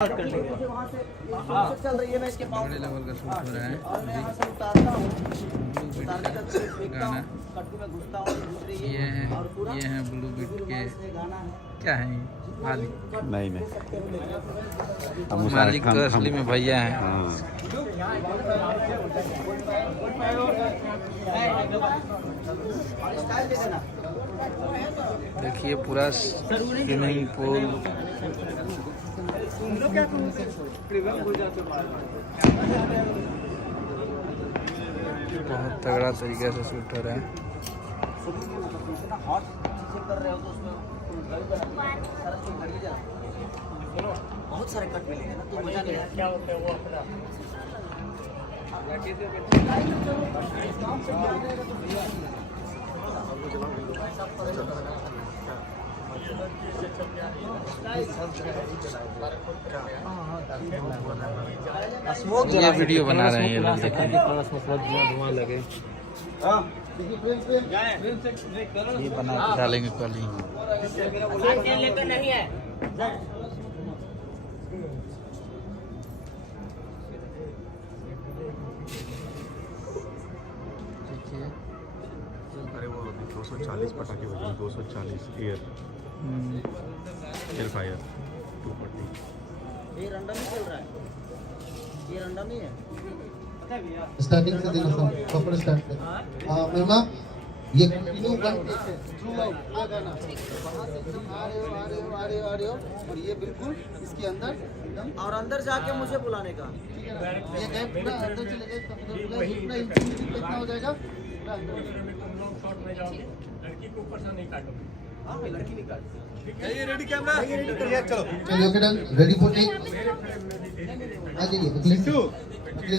चल रही है, मैं इसके बड़े लेवल का शूट हो रहा है। और मैं यहाँ से उतारता हूँ, उतारने का गाना कट्टू में घुसता हूँ, दूसरे ये हैं ब्लू बीट के गाना है। क्या है ये? मालिक नहीं मालिक तो असली में भैया हैं। देखिए पूरा स्विमिंग पूल बहुत तगड़ा तरीके से शूट हो रहा है। बहुत सारे कट मिलेंगे ना, तो मजा नहीं आएगा। क्या होता है वो अपना ये वीडियो बना रहे हैं ये लोग, देखिए धुआं लगे। ये बना के डालेंगे कल ही। लेकर नहीं है अरे वो 240 पटाखे बजे 240 एयर फायर 240। ये रंडा नहीं चल रहा है, ये रंडा नहीं है। स्टार्टिंग से देखो सब कपड़े स्टार्ट कर। मेहमा ये कंटिन्यू बनते हैं थ्रू आउट पूरा गाना वहां से एकदम आ रहे हो और ये बिल्कुल इसके अंदर एकदम और अंदर जाके मुझे बुलाने का। ये गैप पूरा अंदर चले गए तब पूरा इंफिनिटी कितना हो जाएगा पूरा अंदर। लड़की को ऊपर से नहीं काटोगे। हाँ मैं लड़की नहीं काटती। ये रेडी कैमरा चलो चलिए okay done ready for take आ जाइए अगले